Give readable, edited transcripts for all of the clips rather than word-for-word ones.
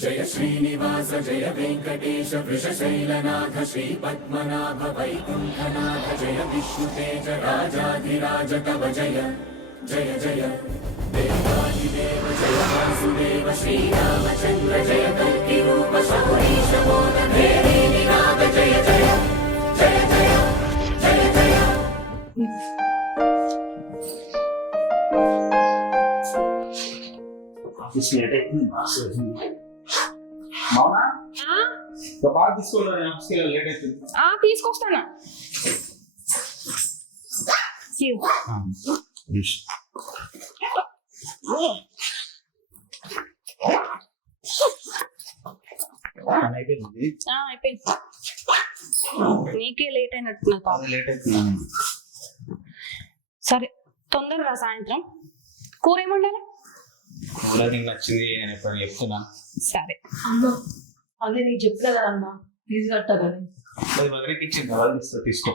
जय श्रीनिवास जय वेंकटेश वृषशैलनाथ श्रीपद्मनाभ वैकुंठनाथ जय विष्णुतेज राजाधिराज तव जय जय जय देवादिदेव जय वासुदेव श्रीरामचंद्र जय कल्कि रूप शौरीश बोध भेरी निनाद जय जय जय जय जय जय మౌనా బాగా తీసుకోవాలి లేట్ అవుతుంది తీసుకొస్తాను. అయిపోయింది. నీకే లేట్ అయినట్టు. లేట్ అవుతుంది. సరే తొందరగా సాయంత్రం కూర ఏముండాలి? కూర నీకు నచ్చింది నేను ఎప్పుడు చెప్తున్నా. సరే అమ్మా అదే నీకు చెప్పినా కదా అన్న ఫీజు కట్టాలని. వదిలేకి ఇచ్చింది తీసుకో.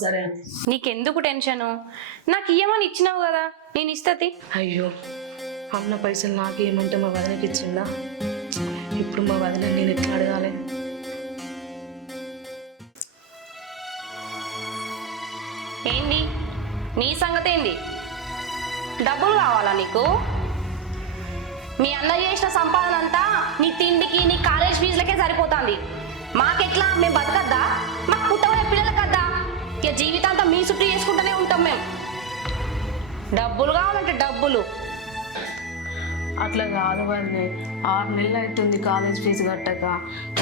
సరే అన్న. నీకెందుకు టెన్షన్? నాకు ఇయ్యమని ఇచ్చినావు కదా, నేను ఇస్తతి. అయ్యో అన్న పైసలు నాకు ఏమంటే మా వదినకి ఇచ్చిందా? ఇప్పుడు మా వదిన నేను ఎట్లా అడగాలి? ఏంది నీ సంగతి? ఏంది డబ్బులు కావాలా నీకు? మీ అన్న చేసిన సంపాదన అంతా నీ తిండికి నీ కాలేజ్ ఫీజులకే సరిపోతుంది. మాకెట్లా? మేము బతకద్దా? మాకు పుట్టబోయే పిల్లలు కద్దా? ఇక జీవితాంతం మీ చుట్టూ చేసుకుంటూనే ఉంటాం మేము. డబ్బులు కావాలంటే డబ్బులు. అట్లా కాదు వదిలే, 6 నెలలు అవుతుంది కాలేజ్ ఫీజు కట్టక.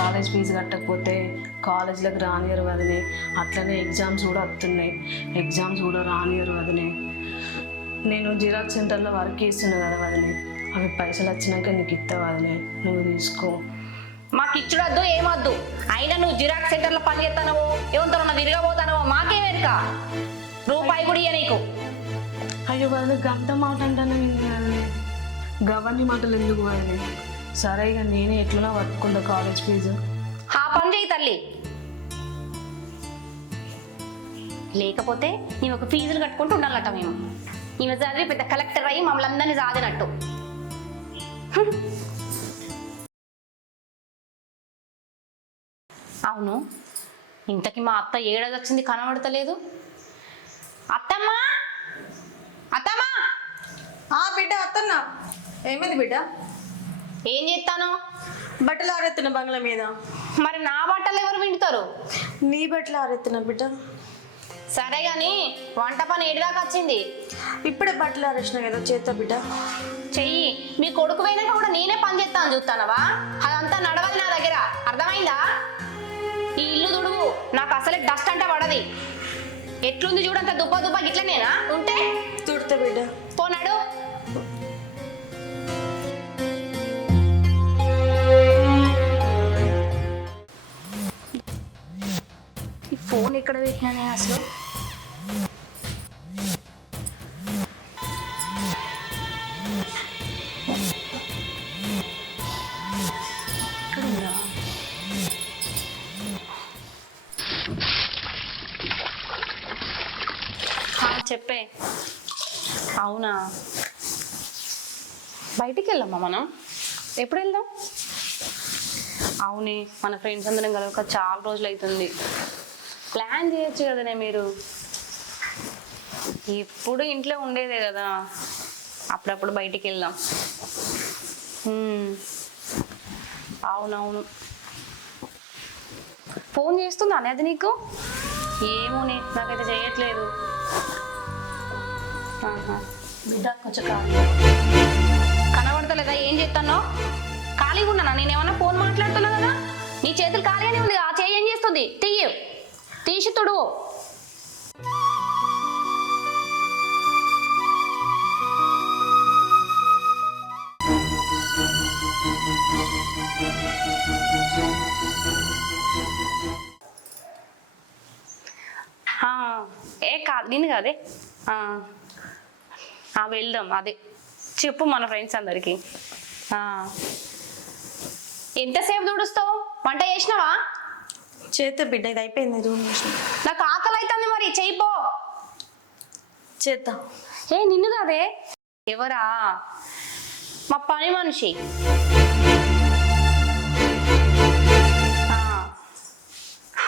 కాలేజ్ ఫీజు కట్టకపోతే కాలేజీలకు రానియరు వదిలే. అట్లనే ఎగ్జామ్స్ కూడా వస్తున్నాయి, ఎగ్జామ్స్ కూడా రానియరు వదిలే. నేను జిరాక్స్ సెంటర్లో వర్క్ చేస్తున్నా కదా వదిలే, అవి పైసలు వచ్చినాక నీకు ఇస్తా వదిలే, నువ్వు తీసుకో. మాకు ఇచ్చుడద్దు ఏమొద్దు. అయినా నువ్వు జిరాక్స్ సెంటర్లో పని చేస్తానవో ఏమంటారో తిరగబోతానవో మాకే వెనుక రూపాయి కూడా ఇయ్య నీకు. అయ్యో వదిలే గంట మాట అంటాను వదిలే, గవర్నీ మాటలు ఎందుకు వదిలే? సరే ఇక నేనే ఎట్లనో పట్టుకుంటా కాలేజ్ ఫీజు. ఆ పని చేయి తల్లి, లేకపోతే నీ ఒక ఫీజులు కట్టుకుంటూ ఉండాలట మేము. ఈమె చదివి పెద్ద కలెక్టర్ అయ్యి మమ్మల్ని అందరినీ సాధినట్టు. అవును, ఇంతకి మా అత్త ఏడాది వచ్చింది కనబడతలేదు. అత్తమ్మా అత్తమ్మా. బిడ్డ అత్తన్నా. ఏమైంది బిడ్డ? ఏం చేస్తాను? బట్టలు ఆరెత్తున్న బంగ్లా మీద. మరి నా బట్టలు ఎవరు వింటుతారు? నీ బట్టలు ఆరెత్తున్నా బిడ్డ. సరే గాని వంట పని ఏడుదాకా వచ్చింది? ఇప్పుడే బట్టలు ఆరేసిన కదా, చేత్తా బిడ్డ. చెయ్యి. మీ కొడుకు పోయినాక కూడా నేనే పని చేస్తాను చూస్తానవా? అదంతా నడవదు నా దగ్గర, అర్థమైందా? ఈ ఇల్లు దుడువు, నాకు అసలే డస్ట్ అంటే పడది. ఎట్లుంది చూడంత దుబ్బ దుబ్బ గిట్లనేనా ఉంటే? తుడతా బిడ్డ. పోనాడు. ఈ ఫోన్ ఎక్కడ పెట్టినానే అసలు? చెప్పే. అవునా, బయటికి వెళ్దామా మనం? ఎప్పుడు వెళ్దాం? అవునే, మన ఫ్రెండ్స్ అందరం కలవక చాలా రోజులు అవుతుంది. ప్లాన్ చేయొచ్చు కదనే మీరు. ఎప్పుడు ఇంట్లో ఉండేదే కదా, అప్పుడప్పుడు బయటికి వెళ్దాం. అవునవును. ఫోన్ చేస్తుందా అనేది నీకు? ఏమోనే, నాకైతే చేయట్లేదు. బిడ్డ కొంచెం కనబడతలేదా? ఏం చేస్తానో? ఖాళీగా ఉన్నానా? నేనేమన్నా ఫోన్ మాట్లాడుతున్నా కదా, నీ చేతులు ఖాళీగానే ఉంది. ఆ చేయి ఏం చేస్తుంది? తీయు, తీసి తుడువు. ఏ కాదు, నేను కాదే. వెళ్దాం. అదే చెప్పు మన ఫ్రెండ్స్ అందరికి. ఎంతసేపు తుడుస్తావు? వంట చేసినావా? చేత్తా బిడ్డ, ఇది అయిపోయింది. నాకు ఆకలి అవుతుంది, మరి చేయిపో. చేత్తా. నిన్ను కాదే. ఎవరా? మా పని మనిషి.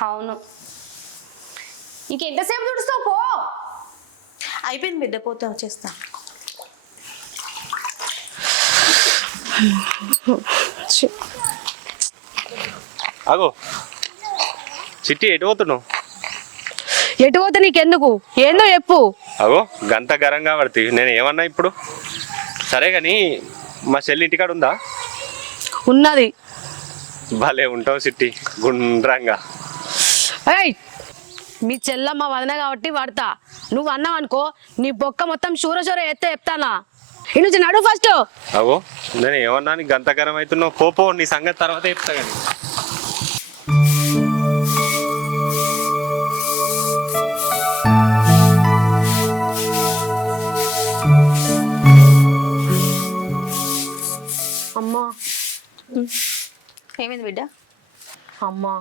అవును, ఇంకెంతసేపు తుడుస్తావు పో. అయిపోయింది బిడ్డ, పోతే వచ్చేస్తా. అగో చిట్టి ఎటు పోతున్నావు? ఎటు పోతే నీకెందుకు, ఏందో చెప్పు. అగో గంత గరంగా పడుతుంది, నేను ఏమన్నా ఇప్పుడు? సరే కానీ మా చెల్లి ఇంటికాడ ఉందా? ఉన్నది. భలే ఉంటావు చిట్టి, గుండ్రంగా. ఏయ్, మీ చెల్లమ్మ వదన కాబట్టి పడతా. నువ్వు అన్నావు అనుకో, నీ బొక్క మొత్తం షూర ఎత్తే చెప్తానా. ఇటు నుంచి నడు ఫస్ట్. అగో నేను ఏమన్నా నీకు గంత గరం అవుతున్నావు, పోపో నీ సంగతి తర్వాత చెప్తా కానీ. అమ్మా, ఏమైంది బిడ్డ? అమ్మా,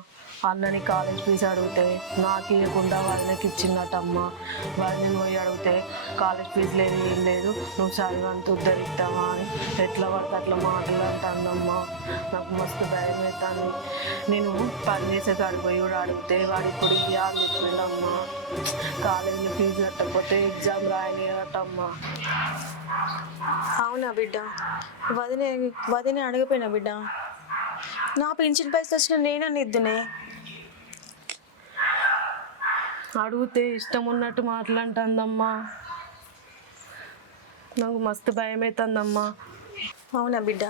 అన్నని కాలేజ్ ఫీజు అడిగితే నాకు ఇవ్వకుండా వాళ్ళకి ఇచ్చిందటమ్మా. వాళ్ళని పోయి అడిగితే కాలేజ్ ఫీజు లేదు, ఏం లేదు, నువ్వు చదివంత ఉద్ధరిస్తావా అని ఎట్లా పడితే అట్లా మాట్లాడుతుందమ్మా. నాకు మస్తు భయం అవుతుంది. నేను పని చేసే కాడికి పోయి కూడా అడిగితే వాడు ఇప్పుడు ఇవ్వాలి చెప్పిండమ్మా. కాలేజీలో ఫీజు కట్టకపోతే ఎగ్జామ్ రాయనియటమ్మా. అవునా బిడ్డ? వదినే అడగపోయినా బిడ్డ? నా పింఛన్ పైసలు వచ్చిన నేనని ఇద్దునే. అడిగితే ఇష్టం ఉన్నట్టు మాట్లాడుతుందమ్మా. నాకు మస్తు భయం అవుతుందమ్మా. అవునా బిడ్డ?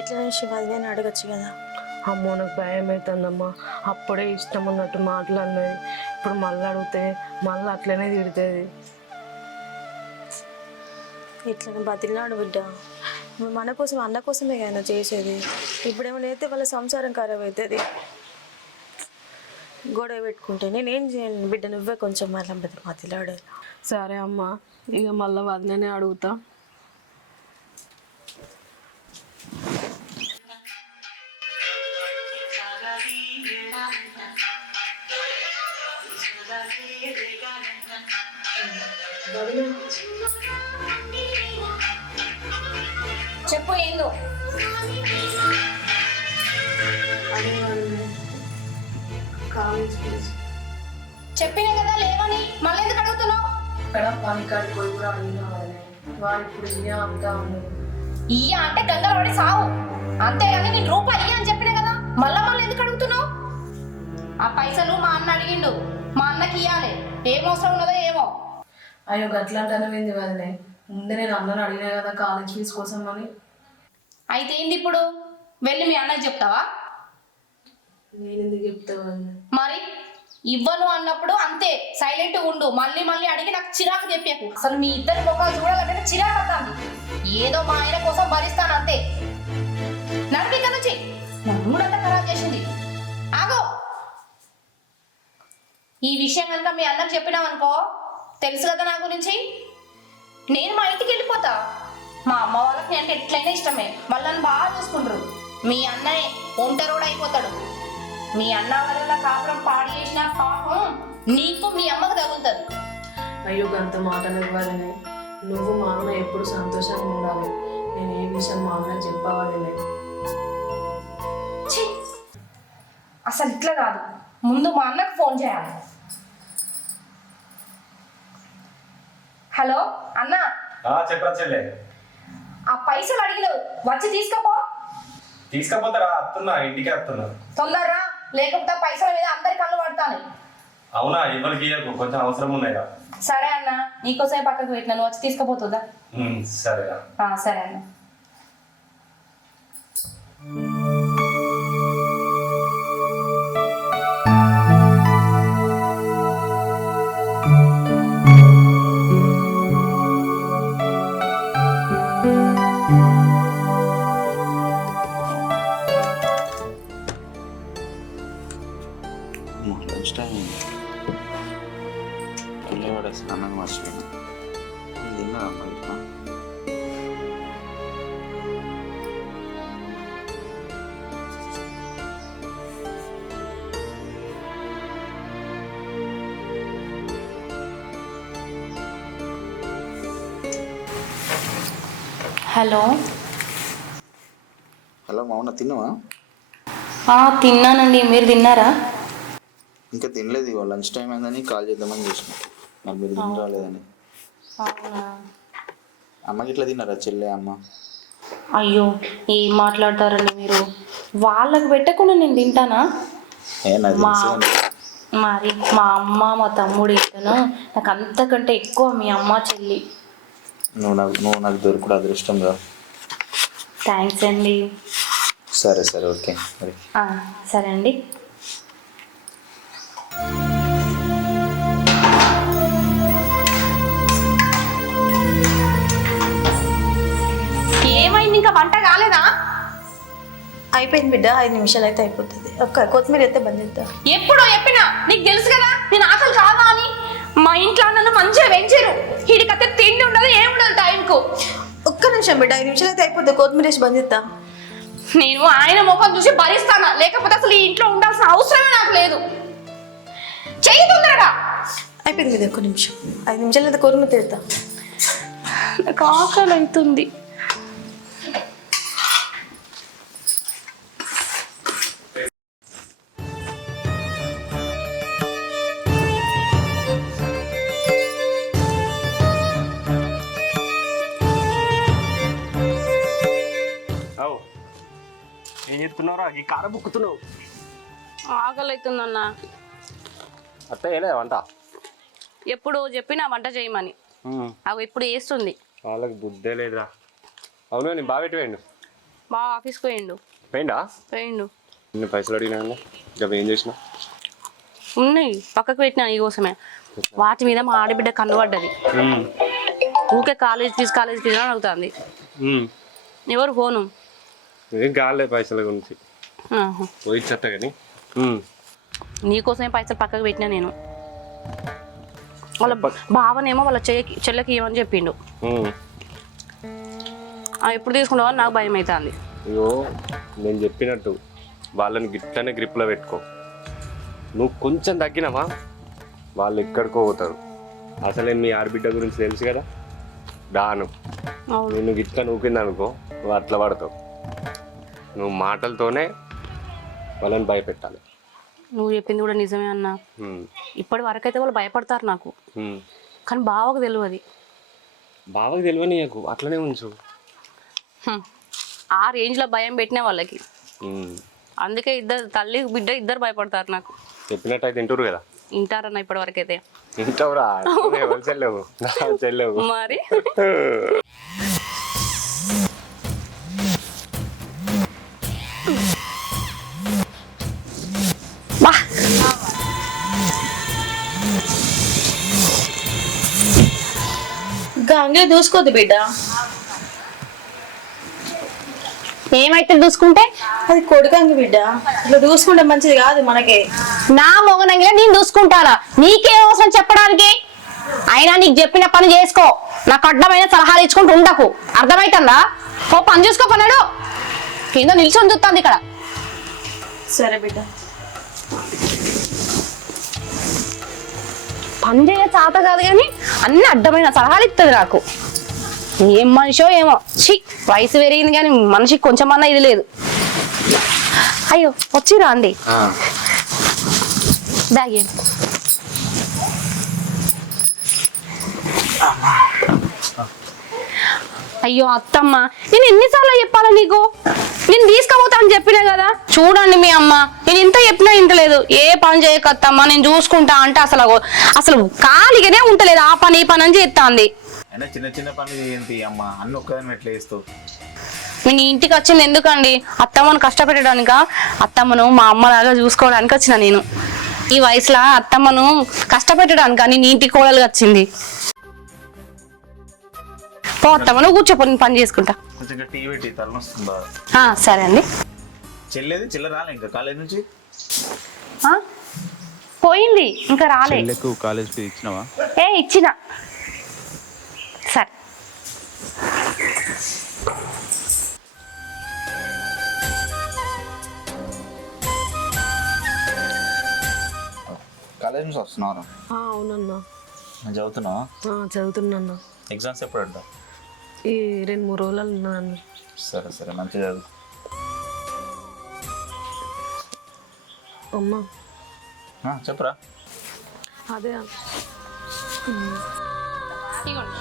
ఎట్లా నుంచి వదిలేని అడగచ్చు కదా. అమ్మో, నాకు భయం అవుతుందమ్మా. అప్పుడే ఇష్టం ఉన్నట్టు మాట్లాడినది, ఇప్పుడు మళ్ళీ అడిగితే మళ్ళీ అట్లనే తిడుతుంది. ఇట్లా బతికినాడు బిడ్డ. మన కోసం, అన్న కోసమే కదా చేసేది. ఇప్పుడేమైనా అయితే వాళ్ళ సంసారం ఖరాబ్ అవుతుంది. గొడవ పెట్టుకుంటే నేనేం చేయను బిడ్డ, నువ్వే కొంచెం మళ్ళీ బతిలాడు. సరే అమ్మా, ఇక మళ్ళీ వదిలేనే అడుగుతా. చెప్పు ఏందో. చెప్పినా కదా లేవని, మళ్ళీ ఎందుకు అడుగుతున్నావు? ఇక్కడ పనికాడికి పోయి కూడా అడిగినా వదిలే, వాడు ఇప్పుడు ఇయ్యా అంటా ఉన్నాడు. ఇయ్య అంటే గంగలు పడి సావు, అంతేగాని నేను రూపాయి ఇయ్య అని చెప్పినా కదా, మళ్ళా ఎందుకు అడుగుతున్నావు? ఆ పైసలు మా అన్న అడిగిండు, మా అన్నకి ఇయ్యాలి. ఏం అవసరం ఉన్నదో ఏమో. అయ్యో గట్లాంటనవేంది వదిలే, ముందే నేను అన్నని అడిగినా కదా కాలేజ్ ఫీజు కోసం అని. అయితే ఏంది ఇప్పుడు? వెళ్ళి మీ అన్నకి చెప్తావా? నేను ఎందుకు చెప్తా వదిలే? మరి ఇవ్వను అన్నప్పుడు అంతే, సైలెంట్ ఉండు. మళ్ళీ అడిగి నాకు చిరాకు చెప్పాకు. అసలు మీ ఇద్దరి ముఖాలు చూడాలంటే చిరాకు వస్తాను. ఏదో మా ఆయన కోసం భరిస్తాను అంతే. నడిపి ఇక్కడ నుంచి, నా మూడంతా ఖరాబ్ చేసింది. ఆగో, ఈ విషయం కనుక మీ అన్నకు చెప్పినావనుకో, తెలుసు కదా నా గురించి, నేను మా ఇంటికి వెళ్ళిపోతా. మా అమ్మ వాళ్ళకి అంటే ఎట్లయినా ఇష్టమే, వాళ్ళని బాగా చూసుకుంటారు. మీ అన్నయ్య ఒంటరోడు అయిపోతాడు. మీ అన్న వల్ల కాపురం పాడు చేసిన పాపం నీకు మీ అమ్మకు తగులుతుంది. అయ్యో గంత మాటలు ఇవ్వాలనే, నువ్వు మా అన్న ఎప్పుడు సంతోషంగా ఉండాలి. నేను ఏ విషయం మా అన్నకి చెప్పవాలనే. అసలు ఇట్లా కాదు, ముందు మా అన్నకు ఫోన్ చేయాలి. హలో అన్న, చెప్పలే. ఆ పైసలు అడిగినావు, వచ్చి తీసుకోపో. తీసుకపోతారా? వస్తున్నా, ఇంటికి వస్తున్నా. తొందరరా, లేకపోతే పైసల మీద అందరి కళ్ళు పడతాను. అవునా? ఎవరికి కొంచెం అవసరం ఉన్నాయా? సరే అన్న, నీకోసమే పక్కకు పెట్టినా, నువ్వు వచ్చి తీసుకుపోతుందా? సరేరా. సరే అన్న. లంచ్ టైం పిల్లవాడు స్నానం మర్చిపోయినా తిన్నా అమ్మాయి. హలో హలో మౌన, తిన్నావా? తిన్నానండి, మీరు తిన్నారా? ఇంకా తినలేదు, ఇవాళ లంచ్ టైం అయిందని కాల్ చేద్దామని చేసిన, మరి మీరు తిని రాలేదని. అవునా? అమ్మకి ఇట్లా తిన్నారా చెల్లె అమ్మ? అయ్యో, ఏం మాట్లాడతారండి మీరు? వాళ్ళకి పెట్టకుండా నేను తింటానా? నాకు మా తెలుసు కానీ. మరి మా అమ్మ మా తమ్ముడు ఇతను నాకు అంతకంటే ఎక్కువ మీ అమ్మ చెల్లి. నువ్వు నాకు దొరుకుడు అదృష్టం రా. థ్యాంక్స్ అండి. సరే సరే ఓకే మరి. సరే అండి. ఏమైంది, ఇంకా వంట కాలేదా? అయిపోయింది బిడ్డ, 5 నిమిషాలు అయితే అయిపోతుంది. ఒక్క కొత్తిమీర అయితే బంద్ చేద్దా. ఎప్పుడో చెప్పినా నీకు తెలుసు కదా నేను ఆకలి కాదా అని. మా ఇంట్లో నన్ను మంచిగా పెంచారు, వీడికైతే తిండి ఉండదు ఏముండదు టైంకు. ఒక్క నిమిషం బిడ్డ, 5 నిమిషాలు అయితే అయిపోతుంది. కొత్తిమీర వేసి బంద్ చేద్దా. నేను ఆయన ముఖం చూసి భరిస్తానా, లేకపోతే అసలు ఈ ఇంట్లో ఉండాల్సిన అవసరమే నాకు లేదు. చెయ్యి తొందరగా. అయిపోయింది బిడ్డ, ఒక్క నిమిషం. 5 నిమిషాలు అయితే కొత్తిమీర తెస్తా. నాకు ఆకలి అవుతుంది. ఏం చెప్తున్నావురా, ఈ కార బుక్కుతున్నావు? ఆకలి అవుతుందన్నా. అత్త వేయలేదా వంట? ఎప్పుడు చెప్పినా వంట చేయమని, అవి ఇప్పుడు వేస్తుంది. వాళ్ళకి బుద్ధే లేదురా. అవును, నేను బాగా పెట్టి పోయిండు. బాగా ఆఫీస్కి పోయిండు. పోయిండు. నిన్ను పైసలు అడిగినా ఇంకా ఏం చేసినా? ఉన్నాయి, పక్కకు పెట్టినా నీ కోసమే. వాటి మీద మా ఆడబిడ్డ కన్ను పడ్డది. ఊకే కాలేజ్ ఫీజు అని అడుగుతుంది. ఎవరు ఫోను? ఏం కాలే పైసల గురించి పోయి చెత్త కానీ. నీకోసమే పైసలు పక్కకు పెట్టినా నేను. వాళ్ళ బావనేమో వాళ్ళ చెల్లెకి ఇవ్వమని చెప్పిండు. ఎప్పుడు తీసుకుంటావో నాకు భయం అవుతుంది. అయ్యో, నేను చెప్పినట్టు వాళ్ళని గిట్లనే గ్రిప్లో పెట్టుకో. నువ్వు కొంచెం తగ్గినావా వాళ్ళు ఎక్కడికో పోతారు. అసలే మీ ఆడబిడ్డ గురించి తెలుసు కదా, డాను. నిన్ను గిట్ల నూకిందనుకో నువ్వు అట్లా పడతావు. నువ్వు మాటలతోనే వాళ్ళని భయపెట్టాలి. నువ్వు చెప్పింది కూడా నిజమే అన్న. ఇప్పటి వరకు అయితే వాళ్ళు భయపడతారు నాకు, కానీ బావకు తెలియదు. బావకు తెలియనియకు, అట్లనే ఉంచు. ఆ రేంజ్లో భయం పెట్టిన వాళ్ళకి. అందుకే ఇద్దరు తల్లి బిడ్డ ఇద్దరు భయపడతారు నాకు. చెప్పినట్టయితే తింటారు కదా. వింటారన్న ఇప్పటి వరకు అయితే. తింటావురా చెల్లెవు చెల్లెవు మరి. అంగే దూసుకోద్దు బిడ్డ. ఏమైతే దూసుకుంటే అది కొడుకంగి బిడ్డ, ఇట్లా దూసుకుంటే మంచిది కాదు మనకి. నా మొగనంగిలా నేను దూసుకుంటానా? నీకేం అవసరం చెప్పడానికి? అయినా నీకు చెప్పిన పని చేసుకో, నాకు అడ్డమైన సలహాలు ఇచ్చుకుంటూ ఉండకు, అర్థమైతుందా? ఓ పని చూసుకో. పన్నాడు కింద నిల్చొని చూస్తుంది ఇక్కడ. సరే బిడ్డ. పని చేయ చాత కాదు కానీ అన్ని అడ్డమైన సలహాలు ఇస్తుంది నాకు. ఏం మనిషో ఏమో. వయసు పెరిగింది కానీ మనిషికి కొంచెమన్నా ఇది లేదు. అయ్యో వచ్చిరా అండి, బ్యాగ్. అయ్యో అత్తమ్మ, నేను ఎన్నిసార్లు చెప్పాలా నీకు? నేను తీసుకుపోతా అని చెప్పినా కదా. చూడండి మీ అమ్మ, నేను ఇంత చెప్పినా ఇంతలేదు. ఏ పని చేయకత్తమ్మ, నేను చూసుకుంటా అంటే అసలు ఖాళీగానే ఉంటలేదు. ఆ పని ఈ పని అని చేస్తాంది. చిన్న చిన్న పనులు ఏంటి అమ్మ, అన్ని ఒక్కదాన్ని ఎట్లా చేస్తావు? నేను ఇంటికి వచ్చింది ఎందుకండి? అత్తమ్మను కష్టపెట్టడానిక? అత్తమ్మను మా అమ్మలాగా చూసుకోవడానికి వచ్చిన నేను. ఈ వయసులో అత్తమ్మను కష్టపెట్టడానిక నేను ఇంటికి కోడలుగా వచ్చింది. పోతామను కూర్చోపో, నేను పని చేసుకుంటా. కొంచెం టీ పెట్టి తలనొస్తుందా? సరే అండి. చెల్లేది చిల్లర రాలే ఇంకా కాలేజ్ నుంచి? పోయింది, ఇంకా రాలే. కాలేజ్ ఫీ ఇచ్చినావా? ఇచ్చిన. సరే. కాలేజ్ నుంచి వస్తున్నావు? అవునన్నా. చదువుతున్నావా? చదువుతున్నా. ఎగ్జామ్స్ ఎప్పుడు అంటా? ఈ 2-3 రోజులు ఉన్నాను. సరే సరే, మంచిగా చదువు. అమ్మా చెప్పరా. అదే ఇగోండి.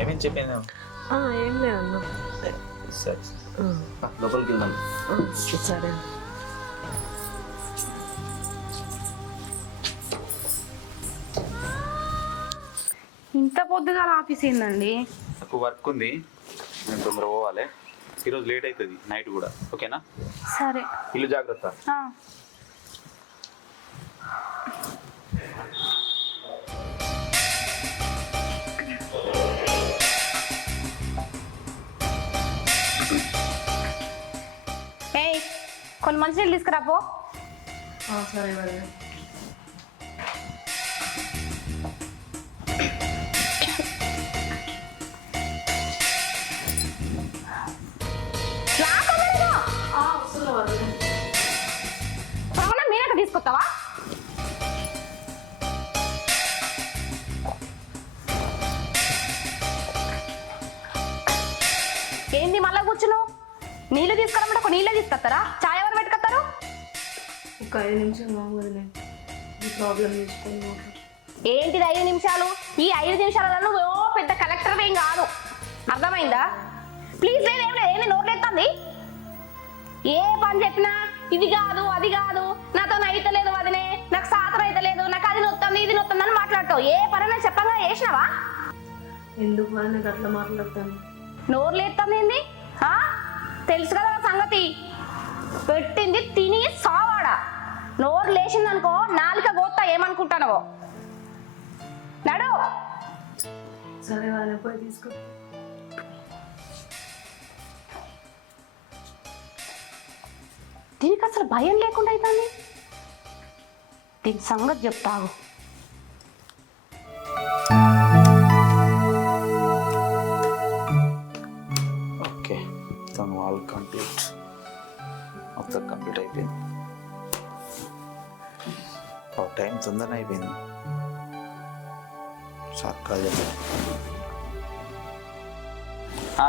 ఏమేమి చెప్పింది? ఏం లేదన్నా. సరే లోపలికి వెళ్దాం. సరే. ఇంత పొద్దుగా ఆఫీస్ ఏందండి? నాకు వర్క్ ఉంది, నేను తొందర పోవాలి. ఈరోజు లేట్ అవుతుంది నైట్ కూడా, ఓకేనా? సరే. ఇల్లు జాగ్రత్త. ఏయ్, కొన్ని మంచినీళ్ళు తీసుకురాపో. సరే వదిన. మీనక తీసుకొస్తావా? ఏంది మళ్ళా కూర్చున్నావు? నీళ్ళు తీసుకురమ్మంటే ఒక నీళ్ళే తీసుకొస్తారా? చాయ్ ఎవరు పెట్టుకొస్తారు? ఒక 5 నిమిషాలు వదిలే, ఈ ప్రాబ్లం చూసుకొని. ఏంటిది 5 నిమిషాలు? ఈ 5 నిమిషాలలో నువ్వు పెద్ద కలెక్టర్ ఏం కాదు, అర్థమైందా? ప్లీజ్ లేదు, ఏం లేదు, ఏంది నోట్లేస్తుంది? ఏ పని చెప్పినా ఇది కాదు అది కాదు, నాతో అయితే లేదు వదినే, నాకు సాత్రం అయితే లేదు, నాకు అది నొత్తుంది ఇది నొత్తుంది అని మాట్లాడతావు. ఏ పని చెప్పంగా చేసినావా? ఎందుకు నాకు అట్లా మాట్లాడతాను? నోర్లేస్తుంది ఏంది? తెలుసు కదా సంగతి, పెట్టింది తిని సావాడా. నోరు లేచిందనుకో నాలుక గోత్తా, ఏమనుకుంటానవో. నడు. సరే వాళ్ళ పోయి తీసుకో. దీనికి అసలు భయం లేకుండా అవుతుంది. దీని సంగతి చెప్తావు. ఓకే, తను ఆల్ కంప్లీట్, మొత్తం కంప్లీట్ అయిపోయింది. టైం తొందరనే అయిపోయింది. సార్ కాల్ చేద్దాం.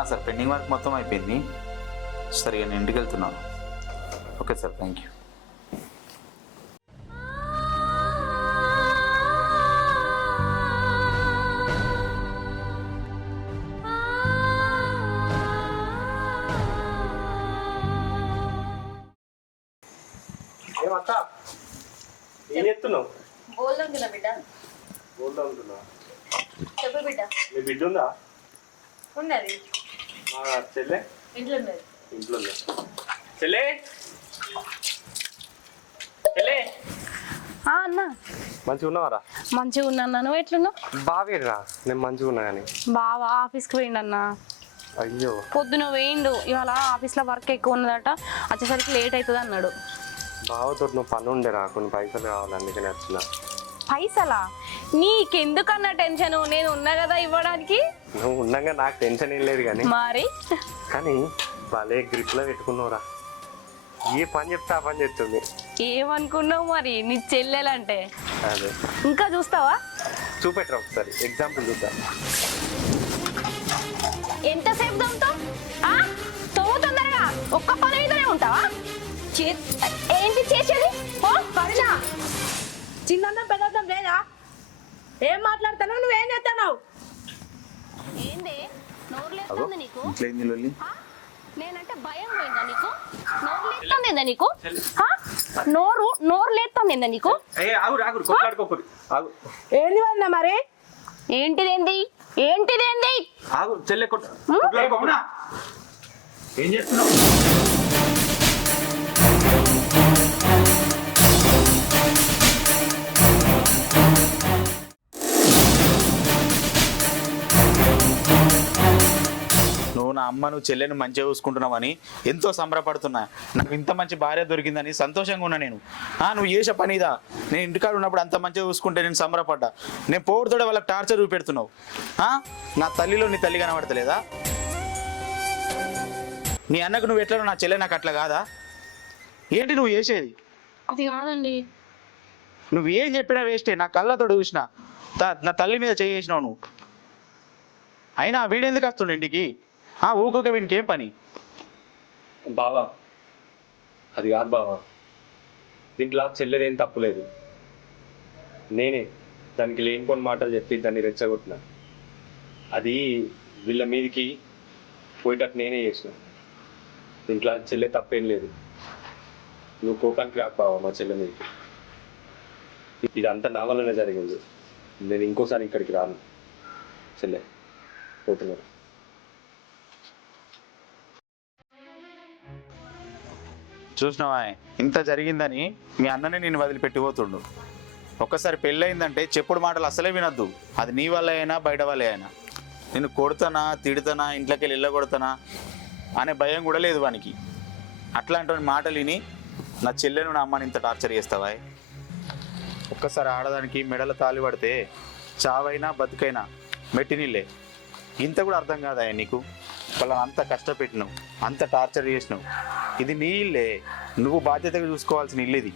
సార్ పెండింగ్ వర్క్ మొత్తం అయిపోయింది. సరే నేను ఇంటికి వెళ్తున్నాను. Okay sir, thank you. ఏమక్క ఏం చేస్తున్నావు? బోల్దా బిడ్డ, బోల్దా ఉంటున్నా. చెప్పు బిడ్డ. మీ బిడ్డ ఉందా? ఉన్నది మా చెల్లె ఇంట్లో ఉన్నది. ఇంట్లో ఉందా? చెల్లె చెల్లె అన్నా మంచిగా ఉన్నావారా? మంచిగా ఉన్నాను. నువ్వు ఎట్లున్నావు? బావేరా, నేను మంచిగా ఉన్నా కానీ. బావా ఆఫీస్కి పోయిండన్నా. అయ్యో, పొద్దున పోయిండు, ఇవాళ ఆఫీస్లో వర్క్ ఎక్కువ ఉన్నదట, వచ్చేసరికి లేట్ అవుతుంది అన్నాడు. బావతో నువ్వు పని ఉండేరా, కొన్ని పైసలు కావాలి, అందుకని వచ్చిన. పైసలా? నీకెందుకన్నా టెన్షన్, నేను ఉన్నా కదా ఇవ్వడానికి. నువ్వు ఉన్నాగా నాకు టెన్షన్ ఏం లేదు కానీ. మరి కానీ వాళ్ళే గ్రిప్లో పెట్టుకున్నావురా, ఏ పని చెప్తే ఆ పని చెప్తుంది. ఏమనుకున్నావు మరి నీ చెల్లెలంటే? అదే, ఇంకా చూస్తావా? చూపెట్టరా ఒకసారి, ఎగ్జాంపుల్ చూద్దాం. ఎంతసేపు తోముతావు? తోము తొందరగా, ఒక్క పని మీదనే ఉంటావా? ఏంటి చేసేది? కరుణ, చిన్న పెద్దం లేదా? ఏం మాట్లాడుతున్నావు? నువ్వేం చేస్తున్నావు? ఏంది నోరు లేస్తుంది నీకు? ఇంట్లో ఏంది లొల్లి? నేనంటే భయం పోయిందా నీకు? నోరు లేస్తుందా నీకు? నోరు లేస్తుందా నీకు? ఏంది వదినా మరి? ఏంటిదేంది? ఏంటిదేంది? ఏం చేస్తున్నావు? నువ్వు నా అమ్మను చెల్లెను మంచిగా చూసుకుంటున్నావని ఎంతో సంబరపడుతున్నా. నాకు ఇంత మంచి భార్య దొరికిందని సంతోషంగా ఉన్నా నేను. నువ్వు చేసే పనిదా? నేను ఇంటికాడ ఉన్నప్పుడు అంత మంచిగా చూసుకుంటే నేను సంబరపడ్డా. నేను పోరుతోడే వాళ్ళకి టార్చర్ చూపెడుతున్నావు. నా తల్లిలో నీ తల్లి కనబడతలేదా? నీ అన్నకు నువ్వు ఎట్లా, నా చెల్లె నాకు అట్లా కాదా? ఏంటి నువ్వు చేసేది? అది కాదండి. నువ్వు ఏం చెప్పినా వేస్టే. నా కళ్ళతో చూసిన నా తల్లి మీద చేసినావు నువ్వు. అయినా వీడెందుకు వస్తుండే ఇంటికి? ఊకోక వీడికి ఏం పని? బావా అది కాదు బావా, దీంట్లో చెల్లెదేం తప్పులేదు. నేనే దానికి లేనిపోని మాటలు చెప్పి దాన్ని రెచ్చగొట్టిన. అది వీళ్ళ మీదకి పోయేటట్టు నేనే చేసిన. దీంట్లో చెల్లె తప్పేం లేదు. నువ్వు కోపానికి రాకు బావా మా చెల్లె మీదకి. ఇదంతా నా వల్లనే జరిగింది. నేను ఇంకోసారి ఇక్కడికి రాను. చెల్లె పోతున్నారు. చూసినావా, ఇంత జరిగిందని మీ అన్ననే నేను వదిలిపెట్టిపోతుండు. ఒక్కసారి పెళ్ళయిందంటే చెప్పుడు మాటలు అసలే వినొద్దు. అది నీ వల్ల అయినా బయట వాళ్ళే అయినా. నేను కొడతానా, తిడతానా, ఇంట్లోకి వెళ్ళి కొడతానా అనే భయం కూడా లేదు వానికి. అట్లాంటి మాటలు విని నా చెల్లెను నా అమ్మని ఇంత టార్చర్ చేస్తావా? ఒక్కసారి ఆడదానికి మెడల తాళి పడితే చావైనా బతుకైనా మెట్టినిల్లే. ఇంత కూడా అర్థం కాదా నీకు? వాళ్ళని అంత కష్టపెట్టినావు, అంత టార్చర్ చేసినావు. ఇది నీ ఇల్లే, నువ్వు బాధ్యతగా చూసుకోవాల్సిన ఇల్లు ఇది.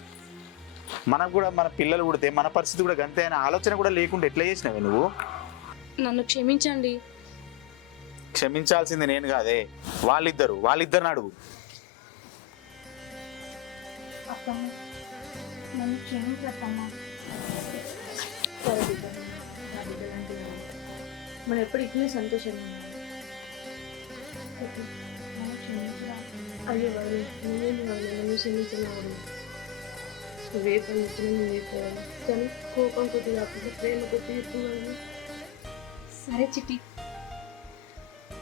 మనకు కూడా మన పిల్లలు పుడితే మన పరిస్థితి కూడా గంతే అనే ఆలోచన కూడా లేకుండా ఎట్లా చేసినావే నువ్వు? నన్ను క్షమించండి. క్షమించాల్సింది నేను కాదే, వాళ్ళిద్దరిని అడుగు. నన్ను క్షమించమ్మా. మనం ఎప్పుడు ఇట్లనే సంతోషంగా ఉన్నాం. అయ్యో వాడు నువ్వేంటి వాడు నన్ను క్షమించినవాడు. నువ్వే పని ఇచ్చినా నువ్వే పోవాలి, కానీ కోపం కొద్ది కాకుండా ప్రేమ కొద్ది ఎక్కువ. సరే చిట్టి.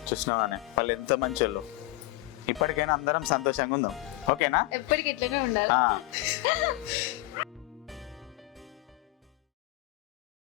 చూసినావానే వాళ్ళు ఎంత మంచి వాళ్ళు. ఇప్పటికైనా అందరం సంతోషంగా ఉందాం, ఓకేనా? ఎప్పటికి ఇట్లనే ఉండాలి.